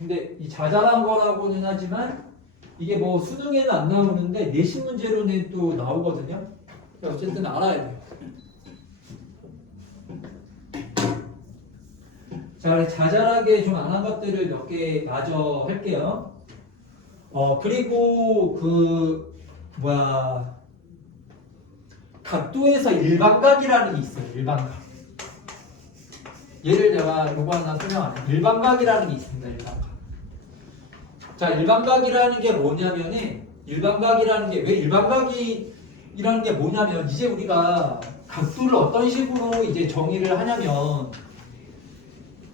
근데 이 자잘한 거라고는 하지만 이게 뭐 수능에는 안 나오는데 내신 문제로는 또 나오거든요. 어쨌든 알아야 돼요. 자, 그래서 자잘하게 좀 안 한 것들을 몇 개 마저 할게요. 그리고 각도에서 일반각이라는 게 있어요. 일반각. 얘를 제가 요거 하나 설명 안 해요. 일반각이라는 게 있습니다. 일반각. 자, 일반각이라는 게 뭐냐면은 일반각이라는 게 왜 일반각이라는 게 뭐냐면 이제 우리가 각도를 어떤 식으로 이제 정의를 하냐면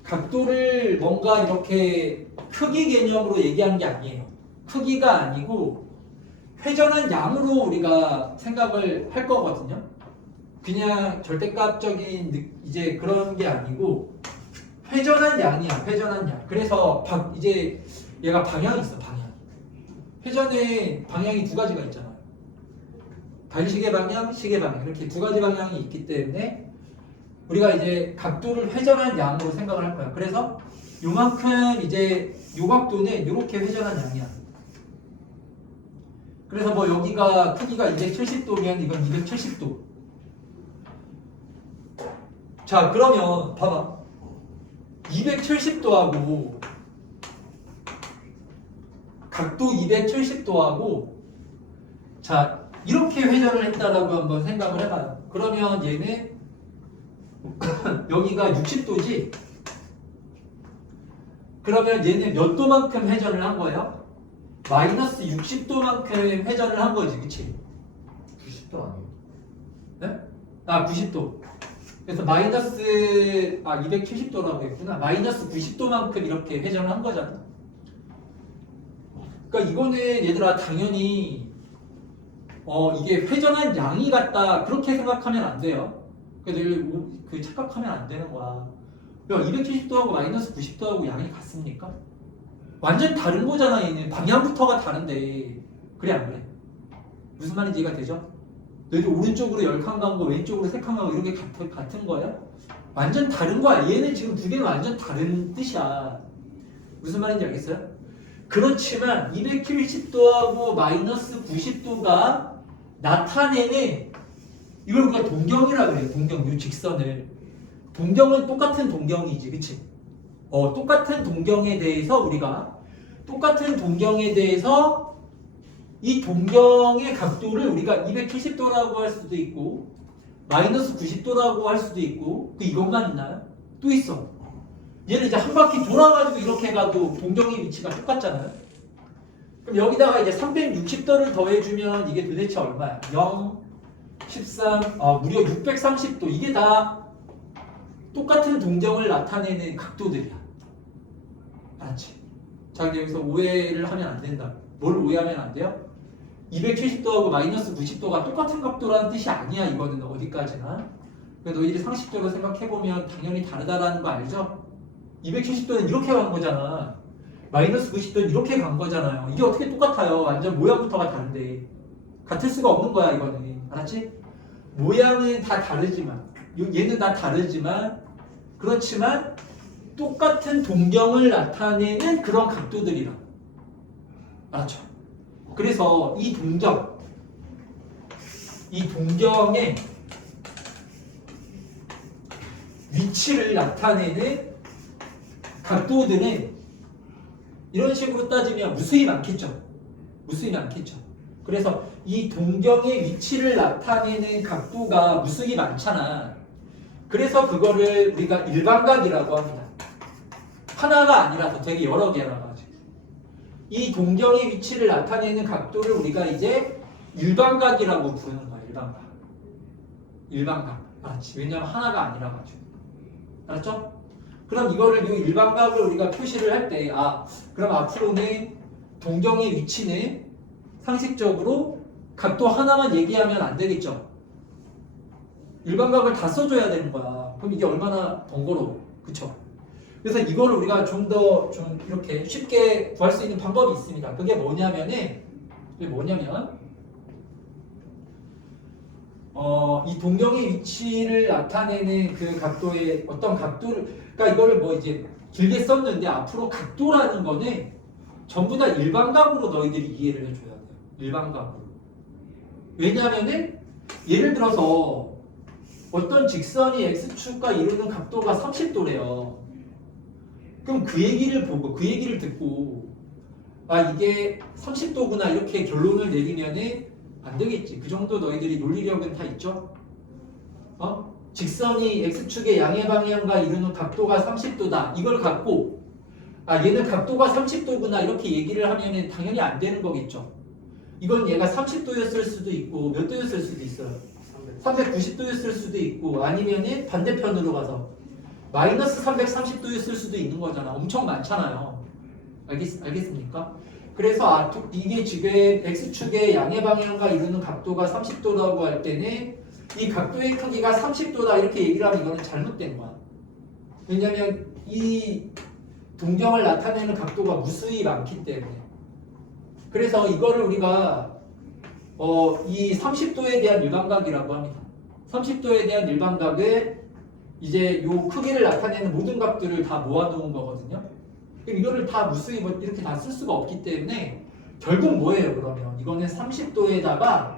각도를 뭔가 이렇게 크기 개념으로 얘기하는 게 아니에요. 크기가 아니고 회전한 양으로 우리가 생각을 할 거거든요. 그냥 절대값적인 이제 그런 게 아니고 회전한 양이야. 회전한 양. 그래서 이제 얘가 방향이 있어. 방향. 회전에 방향이 두 가지가 있잖아요. 달시계 방향, 시계 방향 이렇게 두 가지 방향이 있기 때문에 우리가 이제 각도를 회전한 양으로 생각을 할 거야. 그래서 요만큼 이제 요 각도는 이렇게 회전한 양이야. 그래서 뭐 여기가 크기가 270도면 이건 270도. 자, 그러면 봐봐. 270도하고 각도 270도하고 자, 이렇게 회전을 했다라고 한번 생각을 해봐요. 그러면 얘는 여기가 60도지? 그러면 얘는 몇 도만큼 회전을 한 거예요? 마이너스 60도만큼 회전을 한 거지, 그치? 90도 아니에요? 네? 90도. 그래서 마이너스 270도라고 했구나. 마이너스 90도만큼 이렇게 회전을 한 거잖아. 그러니까 이거는 얘들아 당연히 이게 회전한 양이 같다 그렇게 생각하면 안 돼요. 그 착각하면 안 되는 거야. 270도하고 마이너스 90도하고 양이 같습니까? 완전 다른 거잖아. 얘는 방향부터가 다른데 그래 안 그래? 무슨 말인지 이해가 되죠? 너희들 오른쪽으로 10칸 간 거 왼쪽으로 3칸 간 거 이런 게 같은 거야? 완전 다른 거야. 얘는 지금 두 개는 완전 다른 뜻이야. 무슨 말인지 알겠어요? 그렇지만 270도하고 마이너스 90도가 나타내는 이걸 우리가 동경이라 그래요. 동경, 이 직선을. 동경은 똑같은 동경이지, 그치? 똑같은 동경에 대해서 이 동경의 각도를 우리가 270도라고 할 수도 있고 마이너스 90도라고 할 수도 있고 이것만 있나요? 또 있어. 얘는 이제 한 바퀴 돌아가지고 이렇게 가도 동경의 위치가 똑같잖아요. 그럼 여기다가 이제 360도를 더해주면 이게 도대체 얼마야? 0, 13, 무려 630도. 이게 다 똑같은 동경을 나타내는 각도들이야. 알았지? 자, 근데 여기서 오해를 하면 안 된다. 뭘 오해하면 안 돼요? 270도하고 마이너스 90도가 똑같은 각도라는 뜻이 아니야. 이거는 어디까지나. 너희들이 상식적으로 생각해보면 당연히 다르다라는 거 알죠? 270도는 이렇게 간 거잖아. 마이너스 90도는 이렇게 간 거잖아요. 이게 어떻게 똑같아요? 완전 모양부터가 다른데. 같을 수가 없는 거야, 이거는. 알았지? 모양은 다 다르지만, 얘는 다 다르지만, 그렇지만, 똑같은 동경을 나타내는 그런 각도들이라. 알았죠? 그래서 이 동경의 위치를 나타내는 각도들은 이런 식으로 따지면 무수히 많겠죠. 그래서 이 동경의 위치를 나타내는 각도가 무수히 많잖아. 그래서 그거를 우리가 일반각이라고 합니다. 하나가 아니라서 되게 여러 개라 가지고 이 동경의 위치를 나타내는 각도를 우리가 이제 일반각이라고 부르는 거야. 일반각. 알았지? 왜냐면 하나가 아니라 가지고. 알았죠? 그럼 이거를 이 일반각을 우리가 표시를 할 때 그럼 앞으로는 동경의 위치는 상식적으로 각도 하나만 얘기하면 안 되겠죠? 일반각을 다 써줘야 되는 거야. 그럼 이게 얼마나 번거로워. 그쵸? 그래서 이거를 우리가 좀 이렇게 쉽게 구할 수 있는 방법이 있습니다. 그게 뭐냐면 이 동경의 위치를 나타내는 그 각도의 어떤 각도를, 그러니까 이거를 뭐 이제 길게 썼는데 앞으로 각도라는 거는 전부 다 일반각으로 너희들이 이해를 해줘야 돼요. 일반각으로. 왜냐하면은 예를 들어서 어떤 직선이 x축과 이루는 각도가 30도래요. 그럼 그 얘기를 보고 그 얘기를 듣고 아 이게 30도구나 이렇게 결론을 내리면은 안 되겠지. 그 정도 너희들이 논리력은 다 있죠? 직선이 x축의 양의 방향과 이루는 각도가 30도다. 이걸 갖고 아 얘는 각도가 30도구나 이렇게 얘기를 하면은 당연히 안 되는 거겠죠. 이건 얘가 30도였을 수도 있고 몇 도였을 수도 있어요. 390도였을 수도 있고 아니면은 반대편으로 가서 마이너스 330도였을 수도 있는 거잖아. 엄청 많잖아요. 알겠습니까? 그래서 이게 지금 x축의 양의 방향과 이루는 각도가 30도라고 할 때는 이 각도의 크기가 30도다 이렇게 얘기를 하면 이거는 잘못된 거야. 왜냐면 이 동경을 나타내는 각도가 무수히 많기 때문에. 그래서 이거를 우리가 이 30도에 대한 일반각이라고 합니다. 30도에 대한 일반각을 이제 요 크기를 나타내는 모든 값들을 다 모아놓은 거거든요. 이거를 다 무수히 이렇게 다 쓸 수가 없기 때문에 결국 뭐예요 그러면? 이거는 30도에다가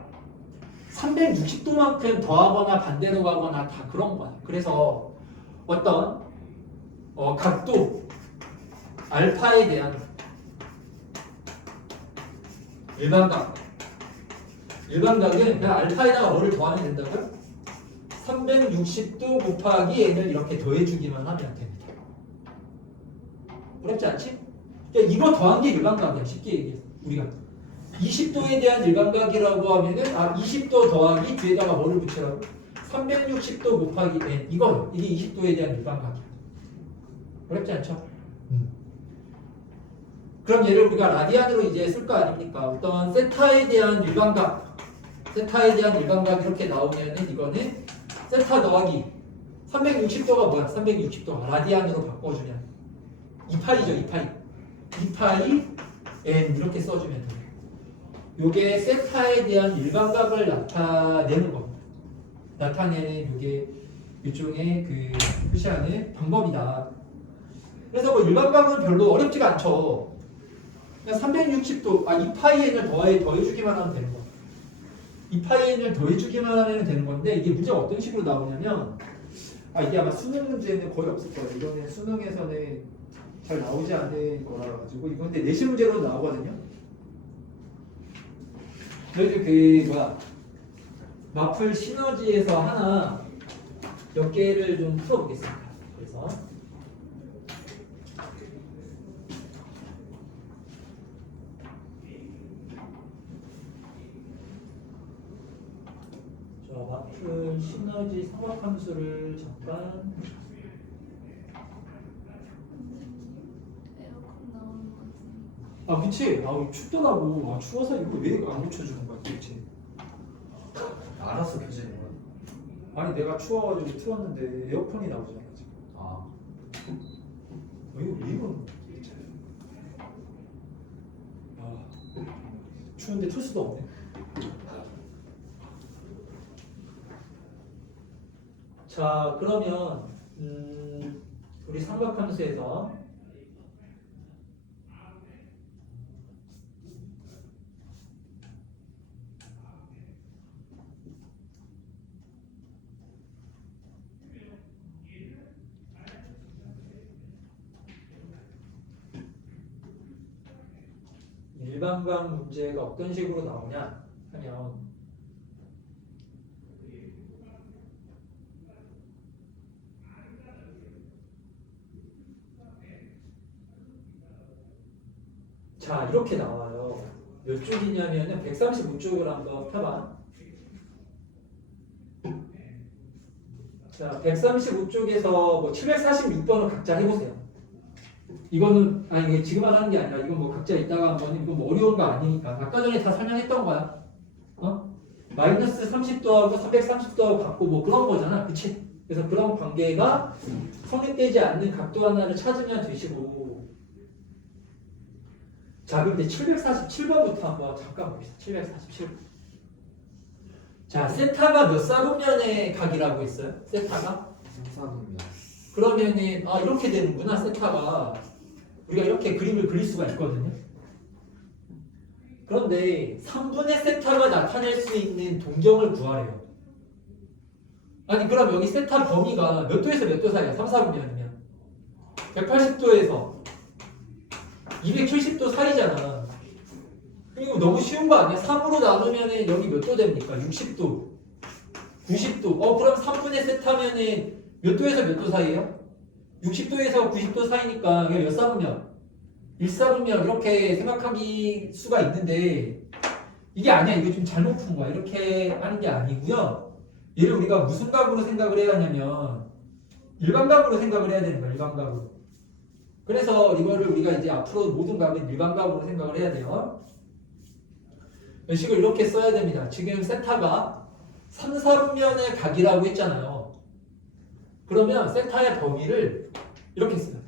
360도만큼 더하거나 반대로 가거나 다 그런 거야. 그래서 어떤 각도 알파에 대한 일반각은 그냥 알파에다가 뭐를 더하면 된다고요? 360도 곱하기 n을 이렇게 더해주기만 하면 됩니다. 어렵지 않지? 그러니까 이거 더한 게 일반각이야. 쉽게 얘기해서 우리가 20도에 대한 일반각이라고 하면은 20도 더하기 뒤에다가 뭐를 붙이라고? 360도 곱하기 n 이게 20도에 대한 일반각이야. 어렵지 않죠? 그럼 얘를 우리가 라디안으로 이제 쓸 거 아닙니까? 어떤 세타에 대한 일반각 이렇게 나오면은 이거는 세타 더하기 360도가 뭐야? 360도 라디안으로 바꿔주면 2파이죠. 2파이 n 이렇게 써주면 돼요. 요게 세타에 대한 일반각을 나타내는 겁니다. 나타내는 요게 일종의 그 표시하는 방법이다. 그래서 뭐 일반각은 별로 어렵지가 않죠. 그냥 360도 2파이 n을 더해주기만 하면 되는 거예요. 2파이 n을 더해주기만 하면 되는 건데 이게 문제가 어떤 식으로 나오냐면 이게 아마 수능 문제는 거의 없을 거예요. 이거는 수능에서는 잘 나오지 않는 거라 가지고 이건 근데 내신 문제로 나오거든요. 저희도 마플 시너지에서 하나 몇 개를 좀 풀어보겠습니다. 그래서 마플 시너지 삼각함수를 잠깐 에어컨 나오는 것 같은데. 그치? 춥더라고. 추워서 이거 왜 안 고쳐주는 거야 도대체? 알아서 켜지는 거야. 아니 내가 추워가지고 틀었는데 에어컨이 나오잖아 지금. 이거 왜 이러는 거야 도대체? 추운데 틀 수도 없네. 자 그러면 우리 삼각함수에서 일반각 문제가 어떤 식으로 나오냐 하면 자 이렇게 나와요. 몇 쪽이냐면은 135쪽을 한번 펴봐. 자 135쪽에서 뭐 746번을 각자 해보세요. 이거는 이게 지금 하는 게 아니라 이건 뭐 각자 이따가 한번 이건 뭐 어려운 거 아니니까 아까 전에 다 설명했던 거야. 마이너스 30도하고 330도하고 같고 뭐 그런 거잖아. 그치? 그래서 그런 관계가 성립되지 않는 각도 하나를 찾으면 되시고 자 근데 747번부터 한번 잠깐 봅시다. 747번 자 세타가 몇 사분면의 각이라고 했어요? 세타가? 3사분면. 그러면은 이렇게 되는구나. 세타가 우리가 이렇게 그림을 그릴 수가 있거든요. 그런데 3분의 세타가 나타낼 수 있는 동경을 구하래요. 아니 그럼 여기 세타 범위가 몇 도에서 몇 도 사이야? 3, 4분면이면 180도에서 270도 사이잖아. 그리고 너무 쉬운 거 아니야? 3으로 나누면 여기 몇 도 됩니까? 60도 90도. 그럼 3분의 세타면은 몇 도에서 몇 도 사이에요? 60도에서 90도 사이니까 이게 몇 사분면? 1사분면 이렇게 생각하기 수가 있는데 이게 아니야. 이거 좀 잘못 푼 거야. 이렇게 하는 게 아니고요. 얘를 우리가 무슨 각으로 생각을 해야 하냐면 일반각으로 생각을 해야 되는 거야. 일반각으로. 그래서 이거를 우리가 이제 앞으로 모든 각은 일반각으로 생각을 해야 돼요. 식을 이렇게 써야 됩니다. 지금 세타가 3, 4분면의 각이라고 했잖아요. 그러면 세타의 범위를 이렇게 써야 돼요.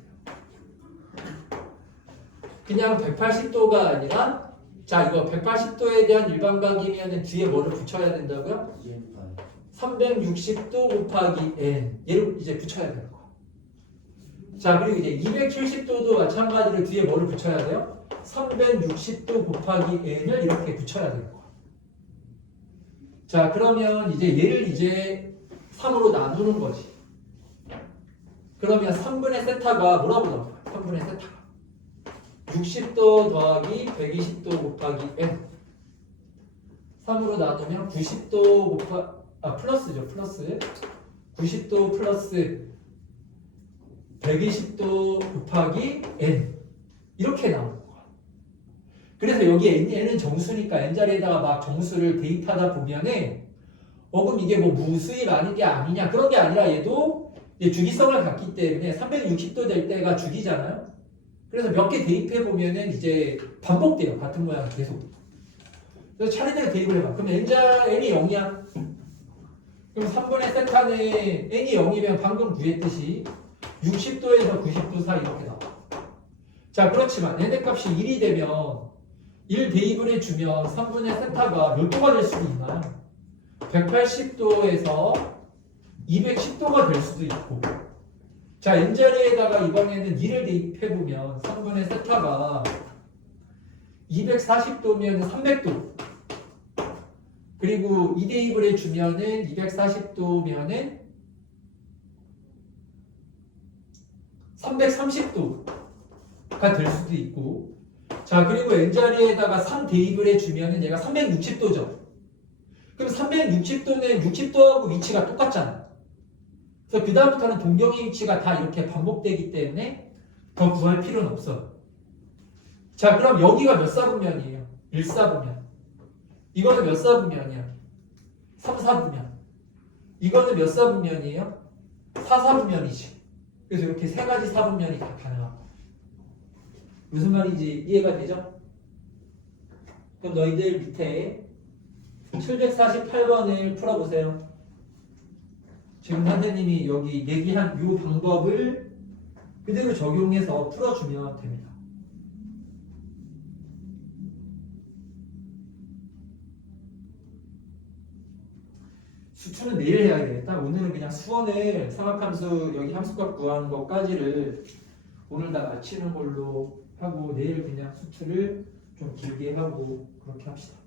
그냥 180도가 아니라 자 이거 180도에 대한 일반각이면 뒤에 뭐를 붙여야 된다고요? 360도 곱하기 n 얘를 이제 붙여야 되는 거야. 자 그리고 이제 270도도 마찬가지로 뒤에 뭐를 붙여야 돼요? 360도 곱하기 n을 이렇게 붙여야 되는 거야. 자 그러면 이제 얘를 이제 3으로 나누는 거지. 그러면 3분의 세타가 뭐라고 나올까요? 3분의 세타가 60도 더하기 120도 곱하기 n 3으로 나누면 90도 플러스죠. 플러스 90도 플러스 120도 곱하기 n 이렇게 나오는 거야. 그래서 여기 n은 정수니까 n자리에다가 막 정수를 대입하다 보면은 그럼 이게 뭐 무수히 많은 게 아니냐 그런 게 아니라 얘도 주기성을 갖기 때문에 360도 될 때가 주기잖아요. 그래서 몇 개 대입해 보면은 이제 반복돼요. 같은 모양 계속. 그래서 차례대로 대입을 해봐. 그럼 n이 0이야. 그럼 3분의 세타는 n이 0이면 방금 구했듯이 60도에서 90도 사이 이렇게 나와. 자 그렇지만 n의 값이 1이 되면 1 대입을 해주면 3분의 세타가 몇 도가 될 수도 있나요? 180도에서 210도가 될 수도 있고. 자 n자리에다가 이번에는 2를 대입해보면 3분의 세타가 240도면 300도 그리고 2 대입을 해주면은 240도면은 330도가 될 수도 있고. 자 그리고 n자리에다가 3 대입을 해주면은 얘가 360도죠. 그럼 360도는 60도하고 위치가 똑같잖아. 그래서 그 다음부터는 동경의 위치가 다 이렇게 반복되기 때문에 더 구할 필요는 없어. 자 그럼 여기가 몇 사분면이에요? 1사분면. 이거는 몇 사분면이야? 3사분면. 이거는 몇 사분면이에요? 4사분면이지. 그래서 이렇게 세 가지 사분면이 다 가능하고. 무슨 말인지 이해가 되죠? 그럼 너희들 밑에 748번을 풀어보세요. 지금 선생님이 여기 얘기한 이 방법을 그대로 적용해서 풀어주면 됩니다. 수투는 내일 해야 되겠다. 오늘은 그냥 수원을 삼각함수 여기 함수값 구하는 것까지를 오늘 다 마치는 걸로 하고 내일 그냥 수투를 좀 길게 하고 그렇게 합시다.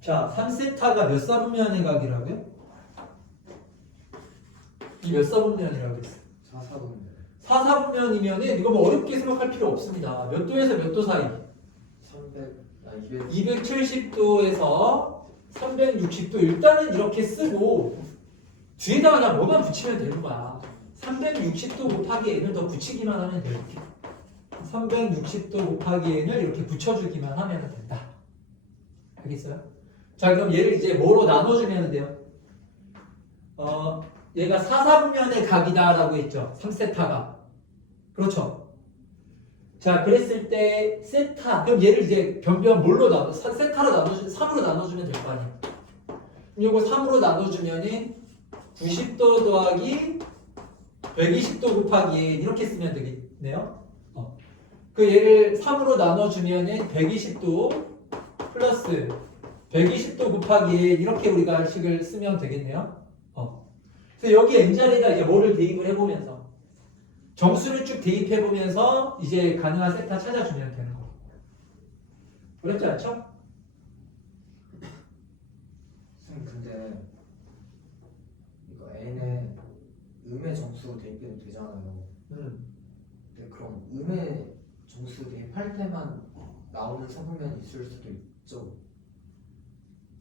자, 3세타가 몇 사분면의 각이라고요? 이 몇 사분면이라고 했어요? 4사분면이면은 이거 뭐 어렵게 생각할 필요 없습니다. 몇 도에서 몇 도 사이? 270도에서 360도. 일단은 이렇게 쓰고 뒤에다가 그냥 뭐만 붙이면 되는 거야. 360도 곱하기 n을 더 붙이기만 하면 돼요. 이렇게. 360도 곱하기 n을 이렇게 붙여주기만 하면 된다. 알겠어요? 자, 그럼 얘를 이제 뭐로 나눠주면 돼요? 얘가 사삼면의 각이다라고 했죠. 3세타가. 그렇죠? 자, 그랬을 때 세타. 그럼 얘를 이제 변변 뭘로 세타로 나눠주면 3으로 나눠주면 될 거 아니에요. 그럼 이거 3으로 나눠주면은 90도 더하기 120도 곱하기 n 이렇게 쓰면 되겠네요. 그 얘를 3으로 나눠주면은 120도 플러스 120도 곱하기 n 이렇게 우리가 식을 쓰면 되겠네요. 그래서 여기 n자리에다 이제 뭐를 대입을 해보면서 정수를 쭉 대입해보면서 이제 가능한 세타 찾아주면 되는 거고. 어렵지 않죠? 선생님 근데 이거 n에 음의 정수 대입해도 되잖아요. 근데 그럼 음의 정수 대입할 때만 나오는 사분면이 있을 수도 있죠.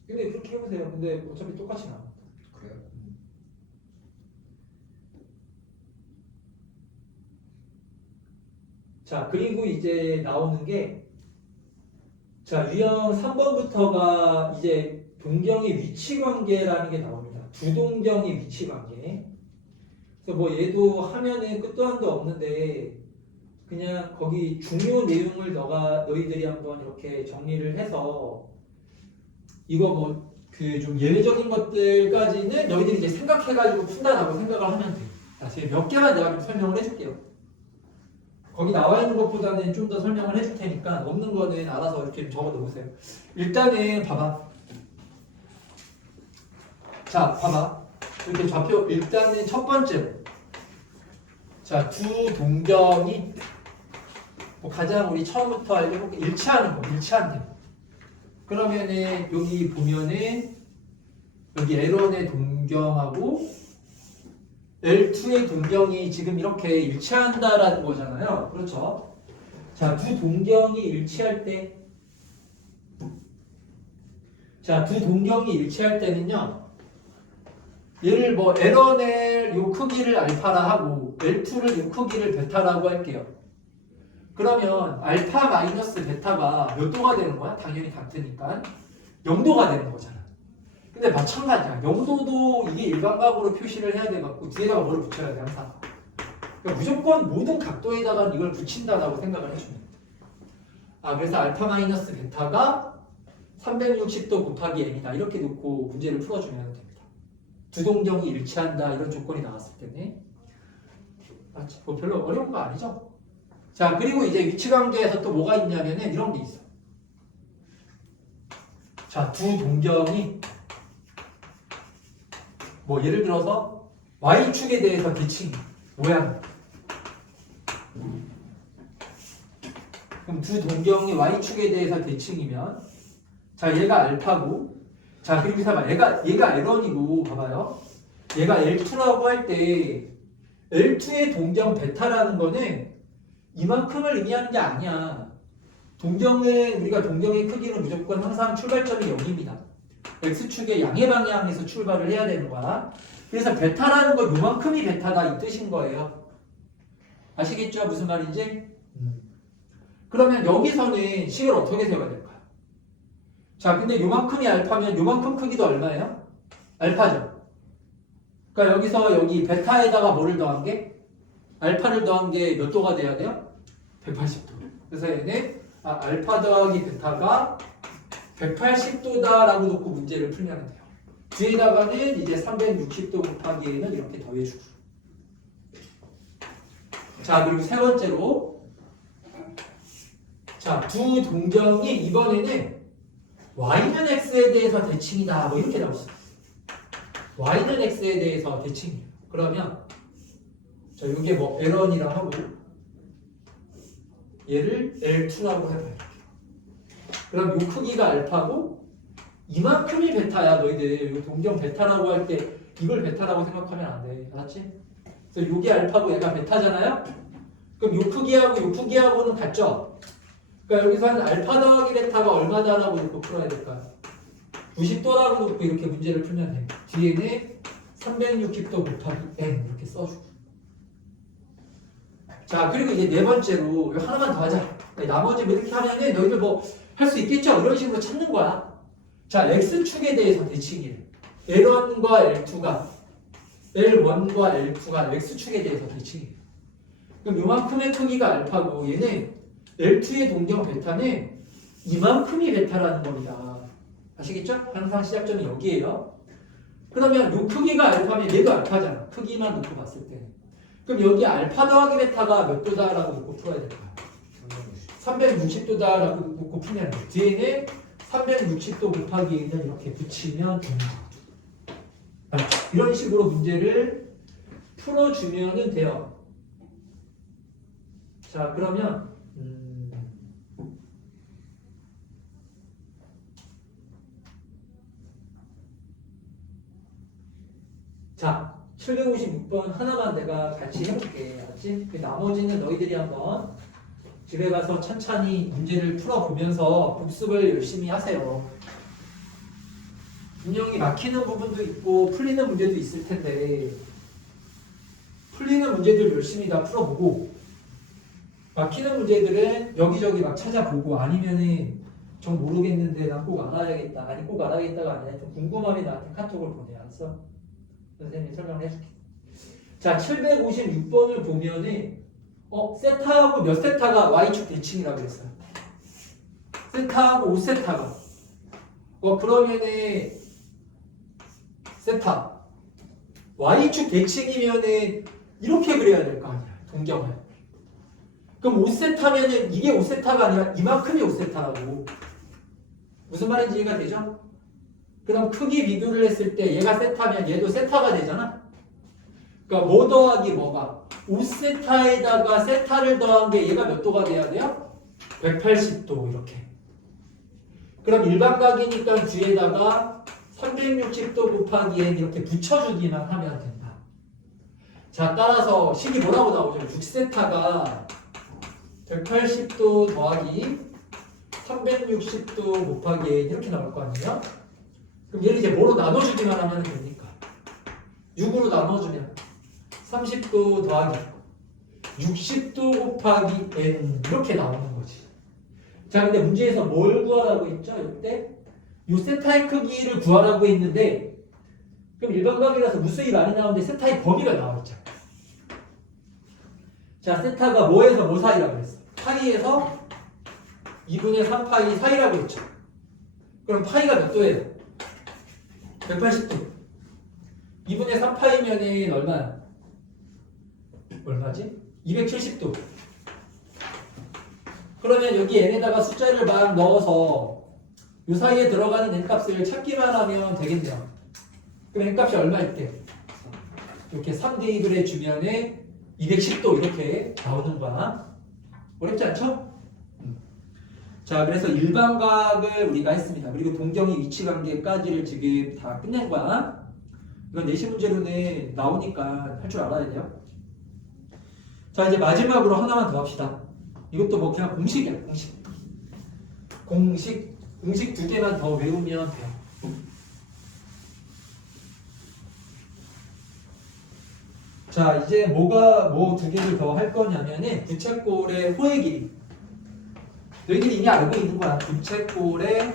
근데 그렇게 해보세요. 근데 어차피 똑같이 나와. 그래요? 자, 그리고 이제 나오는 게, 자, 유형 3번부터가 이제 동경의 위치 관계라는 게 나옵니다. 두 동경의 위치 관계. 그래서 뭐 얘도 하면은 끝도 한도 없는데, 그냥 거기 중요 내용을 너희들이 한번 이렇게 정리를 해서, 이거 뭐, 그 좀 예외적인 것들까지는 너희들이 이제 생각해가지고 푼다라고 생각을 하면 돼. 자, 제가 몇 개만 내가 좀 설명을 해줄게요. 거기 나와 있는 것보다는 좀 더 설명을 해줄 테니까 없는 거는 알아서 이렇게 적어 놓으세요. 일단은 봐봐. 자, 봐봐. 이렇게 좌표 일단은 첫 번째로. 자, 두 동경이 뭐 가장 우리 처음부터 알려볼 게 일치하는 거, 일치하는 거. 그러면은 여기 보면은 여기 L1의 동경하고 L2의 동경이 지금 이렇게 일치한다라는 거잖아요. 그렇죠? 자, 두 동경이 일치할 때, 자, 두 동경이 일치할 때는요, 얘를 뭐 L1의 요 크기를 알파라 하고 L2를 요 크기를 베타라고 할게요. 그러면 알파 마이너스 베타가 몇 도가 되는 거야? 당연히 같으니까 0도가 되는 거잖아. 근데 마찬가지야. 0도도 이게 일반각으로 표시를 해야 돼갖고 뒤에다가 뭐를 붙여야 돼 항상. 그러니까 무조건 모든 각도에다가 이걸 붙인다라고 생각을 해주면 돼. 그래서 알파 마이너스 베타가 360도 곱하기 n이다 이렇게 놓고 문제를 풀어주면 됩니다. 두 동경이 일치한다 이런 조건이 나왔을 때는 맞지? 뭐 별로 어려운 거 아니죠? 자, 그리고 이제 위치관계에서 또 뭐가 있냐면은 이런 게 있어. 자, 두 동경이 뭐 예를 들어서 y축에 대해서 대칭 모양. 그럼 두 동경이 y축에 대해서 대칭이면 자, 얘가 알파고 자, 그리고 봐봐. 얘가 L1이고 봐봐요. 얘가 L2라고 할 때 L2의 동경 베타라는 거는 이만큼을 의미하는 게 아니야. 동경은 우리가 동경의 크기는 무조건 항상 출발점이 0입니다. X축의 양의 방향에서 출발을 해야 되는 거야. 그래서 베타라는 거 요만큼이 베타다 이 뜻인 거예요. 아시겠죠? 무슨 말인지? 그러면 여기서는 식을 어떻게 세워야 될까요? 자, 근데 요만큼이 알파면 요만큼 크기도 얼마예요? 알파죠. 그러니까 여기서 여기 베타에다가 뭐를 더한 게? 알파를 더한 게 몇 도가 돼야 돼요? 180도. 그래서 얘는 알파 더하기 베타가 180도다라고 놓고 문제를 풀면 돼요. 뒤에다가는 이제 360도 곱하기에는 이렇게 더해주고. 자, 그리고 세 번째로 자, 두 동경이 이번에는 y는 x에 대해서 대칭이다 뭐 이렇게 나올 수 있어요. y는 x에 대해서 대칭이에요. 그러면 자, 이게 뭐 L1이라 하고 얘를 L2라고 해봐요. 그럼 이 크기가 알파고 이만큼이 베타야. 너희들 이 동경 베타라고 할 때 이걸 베타라고 생각하면 안 돼. 알았지? 그래서 요게 알파고 얘가 베타잖아요. 그럼 요 크기하고 요 크기하고는 같죠? 그러니까 여기서 한 알파 더하기 베타가 얼마다라고 놓고 풀어야 될까요? 90도라고 놓고 이렇게 문제를 풀면 돼. 뒤에는 360도 곱하기 n 이렇게 써주고. 자, 그리고 이제 네 번째로 이거 하나만 더 하자. 나머지 뭐 이렇게 하면은 너희들 뭐 할 수 있겠죠? 이런 식으로 찾는 거야. 자, x축에 대해서 대칭이래. L1과 L2가 x축에 대해서 대칭이래. 그럼 요만큼의 크기가 알파고 얘는 L2의 동경 베타는 이만큼이 베타라는 겁니다. 아시겠죠? 항상 시작점이 여기에요. 그러면 요 크기가 알파면 얘도 알파잖아. 크기만 놓고 봤을 때. 그럼 여기 알파 더하기 베타가 몇 도다라고 놓고 풀어야 될까요? 360도다라고 놓고 풀면 돼. 뒤에는 360도 곱하기 1을 이렇게 붙이면 됩니다. 이런 식으로 문제를 풀어주면 돼요. 자, 그러면 자, 756번 하나만 내가 같이 해볼게. 알았지? 나머지는 너희들이 한번 집에 가서 천천히 문제를 풀어보면서 복습을 열심히 하세요. 분명히 막히는 부분도 있고 풀리는 문제도 있을 텐데 풀리는 문제들 열심히 다 풀어보고 막히는 문제들은 여기저기 막 찾아보고 아니면은 전 모르겠는데 난 꼭 알아야겠다. 아니 꼭 알아야겠다가 아니라 좀 궁금하면 나한테 카톡을 보내. 알았어? 선생님이 설명을 해줄게. 자, 756번을 보면은 세타하고 몇 세타가 y축 대칭이라고 했어요. 세타하고 5세타가. 그러면은 세타 y축 대칭이면은 이렇게 그려야 될 거 아니야. 동경을. 그럼 5세타면은 이게 5세타가 아니라 이만큼이 5세타라고. 무슨 말인지 이해가 되죠? 그럼 크기 비교를 했을 때 얘가 세타면 얘도 세타가 되잖아. 그러니까 뭐 더하기 뭐가 5세타에다가 세타를 더한 게 얘가 몇 도가 돼야 돼요? 180도 이렇게. 그럼 일반각이니까 뒤에다가 360도 곱하기 n 이렇게 붙여주기만 하면 된다. 자, 따라서 식이 뭐라고 나오죠? 6세타가 180도 더하기 360도 곱하기 n 이렇게 나올 거 아니에요? 그럼 얘를 이제 뭐로 나눠주기만 하면 됩니까? 6으로 나눠주면 30도 더하기 60도 곱하기 n 이렇게 나오는 거지. 자, 근데 문제에서 뭘 구하라고 했죠? 이때 요 세타의 크기를 구하라고 했는데 그럼 일반각이라서 무수히 많이 나오는데 세타의 범위가 나와있죠. 자, 세타가 뭐에서 뭐 사이라고 했어? 파이에서 2분의 3파이 사이라고 했죠. 그럼 파이가 몇 도예요? 180도. 2분의 3파이면은 얼마지? 270도. 그러면 여기 n에다가 숫자를 막 넣어서 이 사이에 들어가는 n값을 찾기만 하면 되겠네요. 그럼 n값이 얼마일 때? 이렇게 3대입을 해주면은 210도 이렇게 나오는 거야. 어렵지 않죠? 자, 그래서 일반각을 우리가 했습니다. 그리고 동경의 위치관계까지를 지금 다 끝낸 거야. 이건 내시 문제로는 나오니까 할 줄 알아야 돼요. 자, 이제 마지막으로 하나만 더 합시다. 이것도 뭐 그냥 공식이야, 공식 두 개만 더 외우면 돼요. 자, 이제 뭐 두 개를 더 할 거냐면은 부채꼴의 호의 길이. 너희들이 이미 알고 있는 거야. 부채꼴의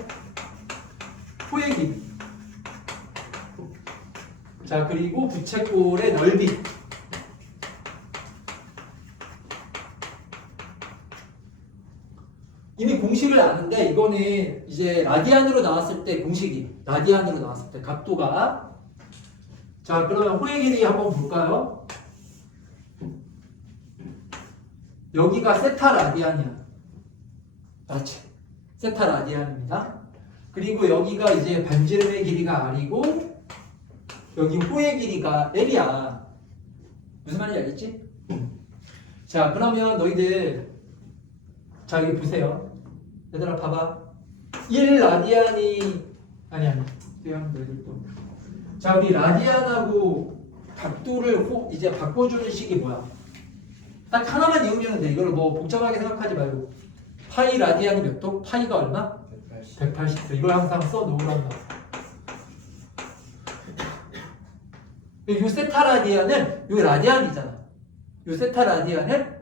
호의 길이. 자, 그리고 부채꼴의 넓이. 이미 공식을 아는데 이거는 이제 라디안으로 나왔을 때 공식이 라디안으로 나왔을 때 각도가. 자, 그러면 호의 길이 한번 볼까요? 여기가 세타 라디안이야. 맞지? 세타 라디안입니다. 그리고 여기가 이제 반지름의 길이가 R이고 여기 호의 길이가 L이야. 무슨 말인지 알겠지? 자, 그러면 너희들 자, 여기 보세요. 얘들아 봐봐. 1라디안이 아니 너희들 또. 자, 우리 라디안하고 각도를 이제 바꿔주는 식이 뭐야? 딱 하나만 외우면 돼. 이걸 뭐 복잡하게 생각하지 말고. 파이 라디안이 몇 도? 파이가 얼마? 180도. 이걸 항상 써 놓으란 말이야. 요 세타 라디안은 요 라디안이잖아. 요 세타 라디안은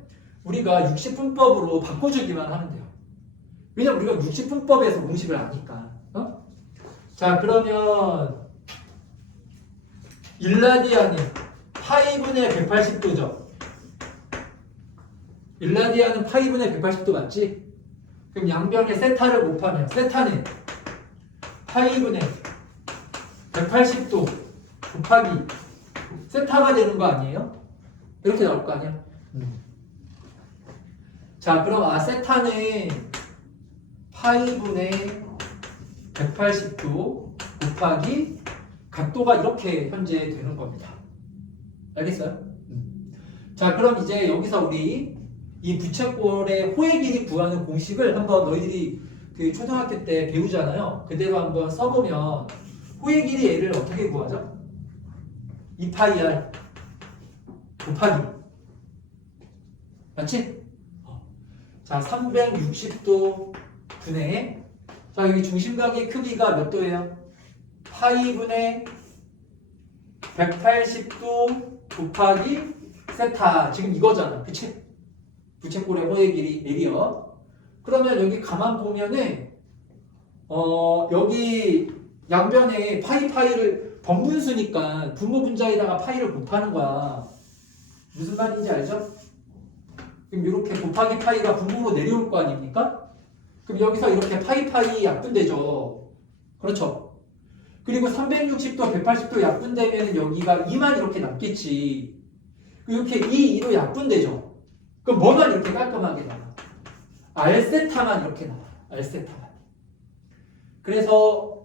우리가 60분법으로 바꿔주기만 하면 돼요. 왜냐면 우리가 60분법에서 공식을 아니까. 어? 자, 그러면 1라디안은 파이분의 180도죠. 1라디안은 파이분의 180도 맞지? 그럼 양변에 세타를 곱하면 세타는 파이분의 180도 곱하기 세타가 되는 거 아니에요? 이렇게 나올 거 아니야? 자, 그럼 세타는 파이분의 180도 곱하기 각도가 이렇게 현재 되는 겁니다. 알겠어요? 자, 그럼 이제 여기서 우리 이 부채꼴의 호의 길이 구하는 공식을 한번 너희들이 그 초등학교 때 배우잖아요. 그대로 한번 써보면 호의 길이 얘를 어떻게 구하죠? 2파이r 곱하기 맞지? 자, 360도 분의 자, 여기 중심각의 크기가 몇 도예요? 파이분의 180도 곱하기 세타. 지금 이거잖아. 그치? 부채꼴의 호의 길이 L이요. 그러면 여기 가만 보면은 여기 양변에 파이를 번분수니까 분모 분자에다가 파이를 곱하는 거야. 무슨 말인지 알죠? 그럼 이렇게 곱하기 파이가 분모로 내려올 거 아닙니까? 그럼 여기서 이렇게 파이 약분되죠. 그렇죠? 그리고 360도, 180도 약분되면 여기가 2만 이렇게 남겠지. 이렇게 2로 약분되죠. 그럼 뭐만 이렇게 깔끔하게 나와? R세타만 이렇게 나와. R세타만. 그래서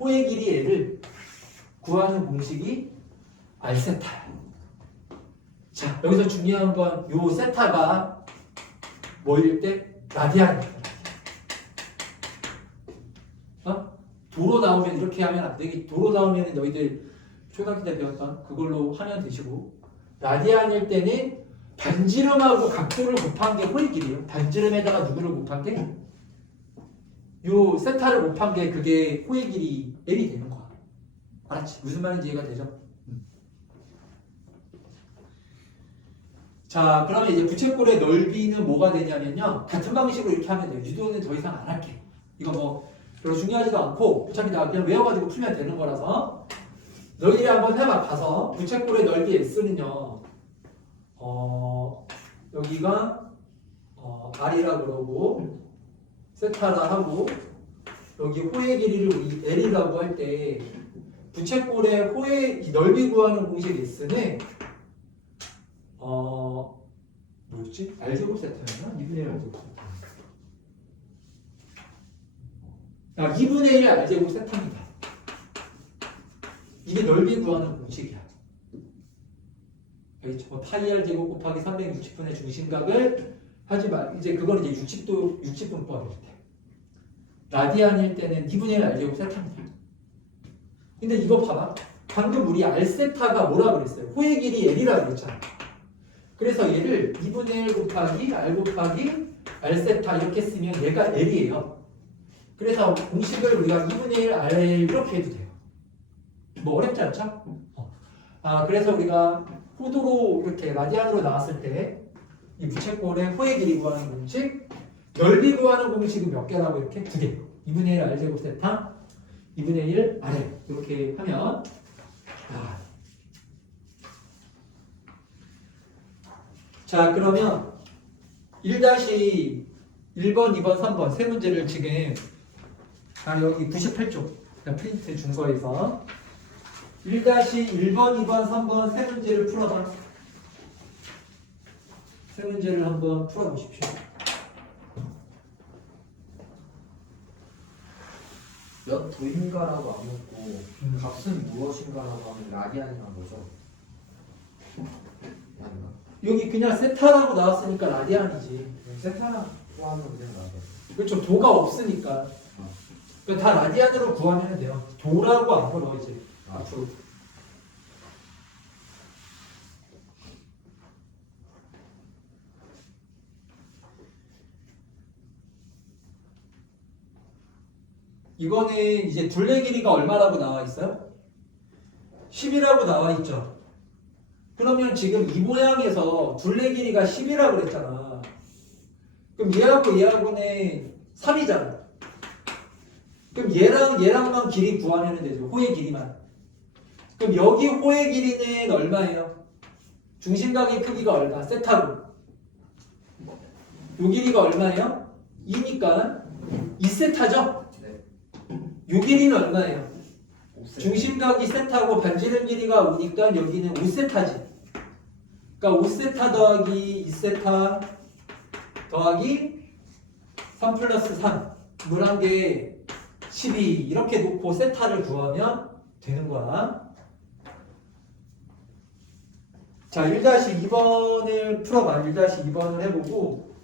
호의 길이 L을 구하는 공식이 R세타. 자, 여기서 중요한 건 요 세타가 뭐일 때? 라디안입니다. 도로 나오면 이렇게 하면 안 되겠지. 도로 나오면 너희들 초등학교 때 배웠던 그걸로 하면 되시고, 라디안일 때는 반지름하고 각도를 곱한 게 호의 길이에요. 반지름에다가 누구를 곱한 게? 요 세타를 곱한 게 그게 호의 길이 L이 되는 거야. 알았지? 무슨 말인지 이해가 되죠? 자, 그러면 이제 부채꼴의 넓이는 뭐가 되냐면요. 같은 방식으로 이렇게 하면 돼요. 유도는 더 이상 안 할게. 이거 뭐 별로 중요하지도 않고 어차피 나 그냥 외워가지고 풀면 되는 거라서 너희들이 한번 해봐. 가서 부채꼴의 넓이 S는요. 여기가 R이라 그러고 세타라 하고 여기 호의 길이를 우리 L이라고 할 때 부채꼴의 호의 넓이 구하는 공식 S는 뭐였지? R제곱 세타였나? 2분의 1 R제곱 세타. 2분의 1 R제곱 세타입니다. 이게 넓이 구하는 공식이야. 여기 파이 R제곱 곱하기 360분의 중심각을 하지만 이제 그건 이제 60분법일 때. 라디안일 때는 2분의 1 R제곱 세타입니다. 근데 이거 봐봐. 방금 우리 R세타가 뭐라 그랬어요? 호의 길이 L이라 그랬잖아. 그래서 얘를 2분의 1 곱하기 R 곱하기 R세타 이렇게 쓰면 얘가 L이에요. 그래서 공식을 우리가 2분의 1 R 이렇게 해도 돼요. 뭐 어렵지 않죠? 그래서 우리가 호도로 이렇게 라디안으로 나왔을 때 이 부채꼴의 호의 길이 구하는 공식, 넓이 구하는 공식은 몇 개라고 이렇게? 2개. 2분의 1 R제곱 세타, 2분의 1 R 이렇게 하면 자, 그러면 1-1번, 2번, 3번 세 문제를 지금 여기 98쪽 프린트 준 거에서 1-1번, 2번, 3번 세 문제를 풀어봐. 세 문제를 한번 풀어보십시오. 몇 도인가라고 안 묻고 값은 무엇인가라고 하면 라디안이란 거죠. 아닌가? 여기 그냥 세타라고 나왔으니까 라디안이지. 세타라고 하면 그냥 라디안. 그렇죠. 도가 없으니까. 그러니까 다 라디안으로 구하면 돼요. 도라고 안 불러 이제 앞으로. 이거는 이제 둘레 길이가 얼마라고 나와 있어요? 10이라고 나와 있죠. 그러면 지금 이 모양에서 둘레 길이가 10이라고 그랬잖아. 그럼 얘하고는 3이잖아. 그럼 얘랑만 길이 구하면 되죠. 호의 길이만. 그럼 여기 호의 길이는 얼마예요? 중심각의 크기가 얼마? 세타고. 요 길이가 얼마예요? 2니까 2세타죠? 네. 요 길이는 얼마예요? 5세타. 중심각이 세타고 반지름 길이가 5니까 여기는 5세타지. 그러니까 5세타 더하기 2세타 더하기 3 플러스 3 물한 개 12 이렇게 놓고 세타를 구하면 되는 거야. 자, 1-2번을 풀어봐. 1-2번을 해보고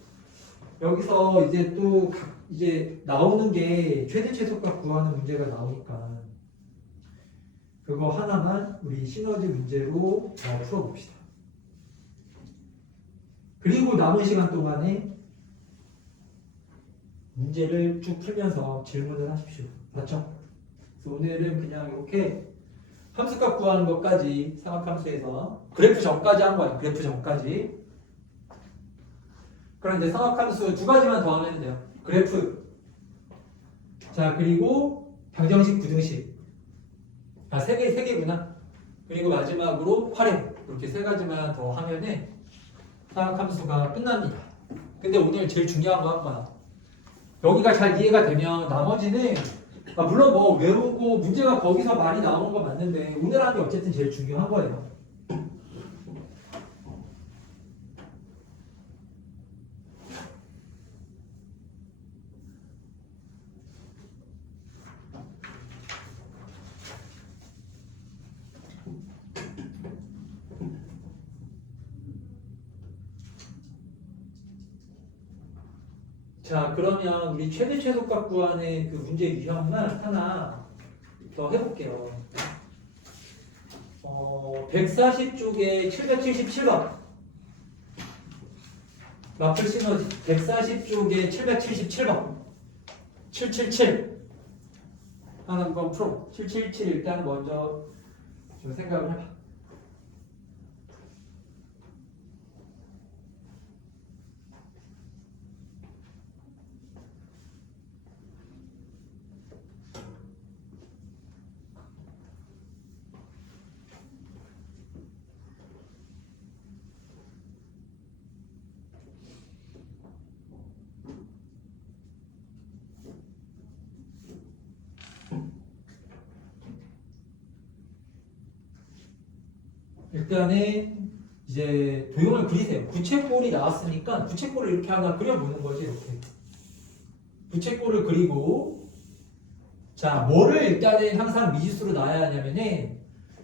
여기서 이제 또 이제 나오는 게 최대 최소값 구하는 문제가 나오니까 그거 하나만 우리 시너지 문제로 풀어봅시다. 그리고 남은 시간 동안에 문제를 쭉 풀면서 질문을 하십시오. 맞죠? 그래서 오늘은 그냥 이렇게 함수값 구하는 것까지 상학함수에서 그래프 전까지 한 거예요. 그래프 전까지. 그럼 이제 상학함수 두 가지만 더 하면 돼요. 그래프. 자, 그리고 방정식, 부등식. 아, 세 개구나. 그리고 마지막으로 활용. 이렇게 세 가지만 더 하면은 상학함수가 끝납니다. 근데 오늘 제일 중요한 거 한 거야. 여기가 잘 이해가 되면 나머지는 물론 뭐 외우고 문제가 거기서 많이 나오는 거 맞는데 오늘 하는 게 어쨌든 제일 중요한 거예요. 자, 그러면 우리 최대 최소값 구하는 그 문제 유형만 하나 더 해볼게요. 140쪽에 777번 마플 시너지 140쪽에 777번 777 하나 한번 풀어. 777 일단 먼저 좀 생각을 해봐. 일단은 이제 도형을 그리세요. 부채꼴이 나왔으니까 부채꼴을 이렇게 하나 그려보는 거지. 이렇게 부채꼴을 그리고 자, 뭐를 일단은 항상 미지수로 놔야 하냐면은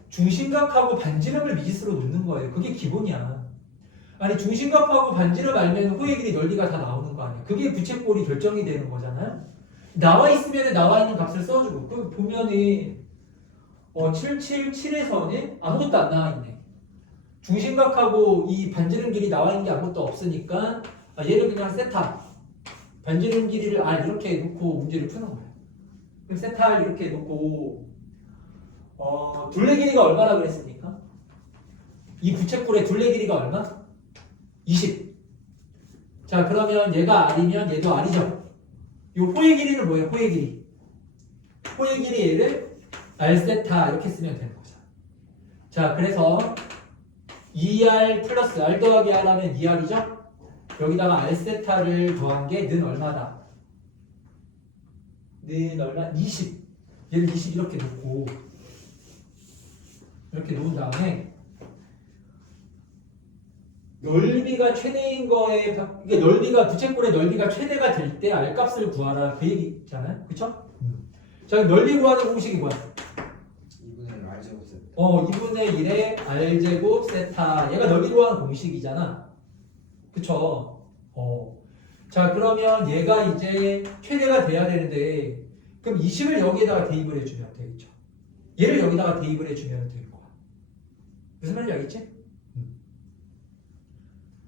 중심각하고 반지름을 미지수로 놓는 거예요. 그게 기본이야. 아니 중심각하고 반지름 알면 호의 길이 넓이가 다 나오는 거 아니야. 그게 부채꼴이 결정이 되는 거잖아요. 나와 있으면 나와 있는 값을 써주고 그 보면은 777에서는 아무것도 안 나와 있네. 중심각하고 이 반지름 길이 나와 있는 게 아무것도 없으니까 얘를 그냥 세타 반지름 길이를 R 이렇게 놓고 문제를 푸는 거예요. 그럼 세타 R 이렇게 놓고 둘레 길이가 얼마나 그랬습니까? 이 부채꼴의 둘레 길이가 얼마? 20. 자, 그러면 얘가 R이면 얘도 R이죠. 이 호의 길이는 뭐예요? 호의 길이. 호의 길이 얘를 R 세타 이렇게 쓰면 되는 거죠. 자, 그래서 2R 플러스 R 더하기 R 하면 2R이죠? 여기다가 R 세타를 더한 게 는 얼마다? 는 얼마? 20. 얘를 20 이렇게 놓고 이렇게 놓은 다음에 넓이가 최대인 거에 이게 넓이가 부채꼴의 넓이가 최대가 될 때 R 값을 구하라 그 얘기잖아요. 그쵸? 자, 넓이 구하는 공식이 뭐야? 2분의 1 R제곱 세타. 2분의 1의 R제곱 세타. 얘가 넓이 구하는 공식이잖아. 그쵸? 자, 그러면 얘가 이제 최대가 돼야 되는데 그럼 20을 여기에다가 대입을 해주면 되겠죠. 얘를 여기다가 대입을 해주면 되는 거야. 무슨 말인지 알겠지?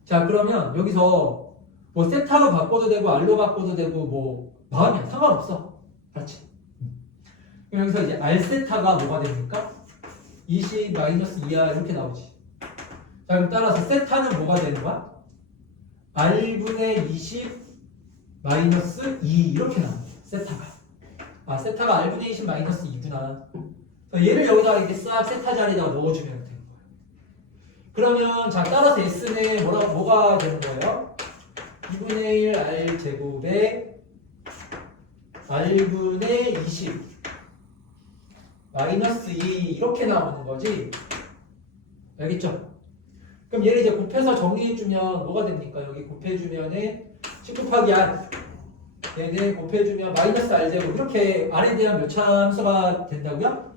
자, 그러면 여기서 뭐 세타로 바꿔도 되고 R로 바꿔도 되고 뭐 마음이야. 상관없어. 알았지? 그럼 여기서 이제 R 세타가 뭐가 됩니까? 20 마이너스 2R 이렇게 나오지. 자, 그럼 따라서 세타는 뭐가 되는 거야? R분의 20 마이너스 2 이렇게 나와. 세타가. 아, 세타가 R분의 20 마이너스 2구나. 얘를 여기다가 이렇게 싹 세타 자리에다 넣어주면 되는 거예요. 그러면 자 따라서 S는 뭐가 되는 거예요? 2분의 1 R 제곱에 R분의 20 마이너스 2 이렇게 나오는 거지. 알겠죠? 그럼 얘를 이제 곱해서 정리해주면 뭐가 됩니까? 여기 곱해주면은 10 곱하기 R 얘는 곱해주면 마이너스 R 제곱 이렇게 R에 대한 몇 차 함수가 된다고요?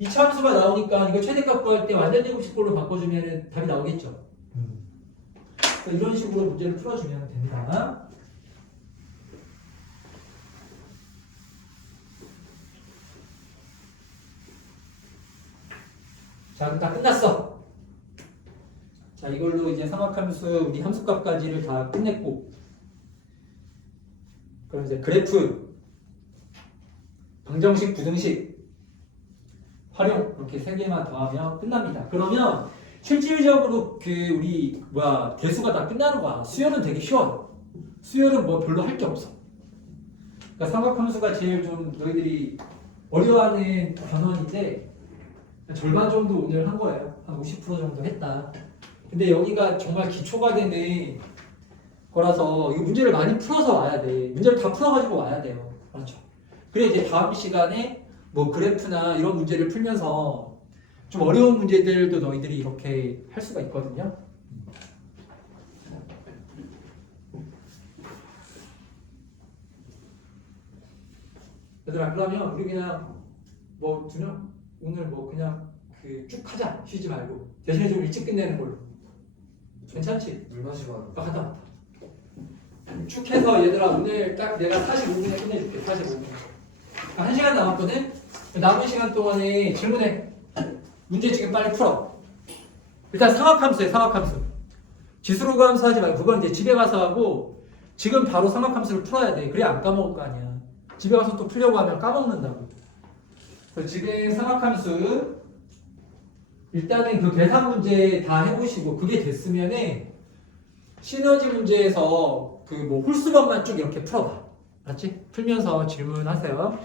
2차 함수가 나오니까 이거 최대값 구할 때 완전 제곱식꼴로 바꿔주면 답이 나오겠죠? 이런 식으로 문제를 풀어주면 됩니다. 자, 그럼 다 끝났어. 자, 이걸로 이제 삼각함수 우리 함수값까지를 다 끝냈고, 그럼 이제 그래프, 방정식, 부등식 활용 이렇게 세 개만 더하면 끝납니다. 그러면 실질적으로 우리 대수가 다 끝나는 거야. 수열은 되게 쉬워요. 수열은 뭐 별로 할 게 없어. 그러니까 삼각함수가 제일 좀 너희들이 어려워하는 변원인데 절반 정도 오늘 한 거예요. 한 50% 정도 했다. 근데 여기가 정말 기초가 되는 거라서 이거 문제를 많이 풀어서 와야 돼. 문제를 다 풀어가지고 와야 돼요. 그렇죠. 그래 이제 다음 시간에 뭐 그래프나 이런 문제를 풀면서 좀 어려운 문제들도 너희들이 이렇게 할 수가 있거든요. 얘들아 그러면 우리 그냥 뭐 오늘 뭐 그냥 쭉 하자. 쉬지 말고 대신에 좀 일찍 끝내는 걸로. 괜찮지? 물 마시고 갔다 왔다. 쭉 해서 얘들아 오늘 딱 내가 45분에 끝내줄게. 45분. 1시간 남았거든? 남은 시간 동안에 질문해. 문제 지금 빨리 풀어. 일단 삼각함수에 삼각함수. 지수로그 함수 하지 말고 그건 이제 집에 가서 하고 지금 바로 삼각함수를 풀어야 돼. 그래야 안 까먹을 거 아니야. 집에 가서 또 풀려고 하면 까먹는다고. 그래서 지금 삼각함수 일단은 그 계산 문제 다 해보시고 그게 됐으면은 시너지 문제에서 그 뭐 홀수법만 쭉 이렇게 풀어봐. 알았지? 풀면서 질문하세요.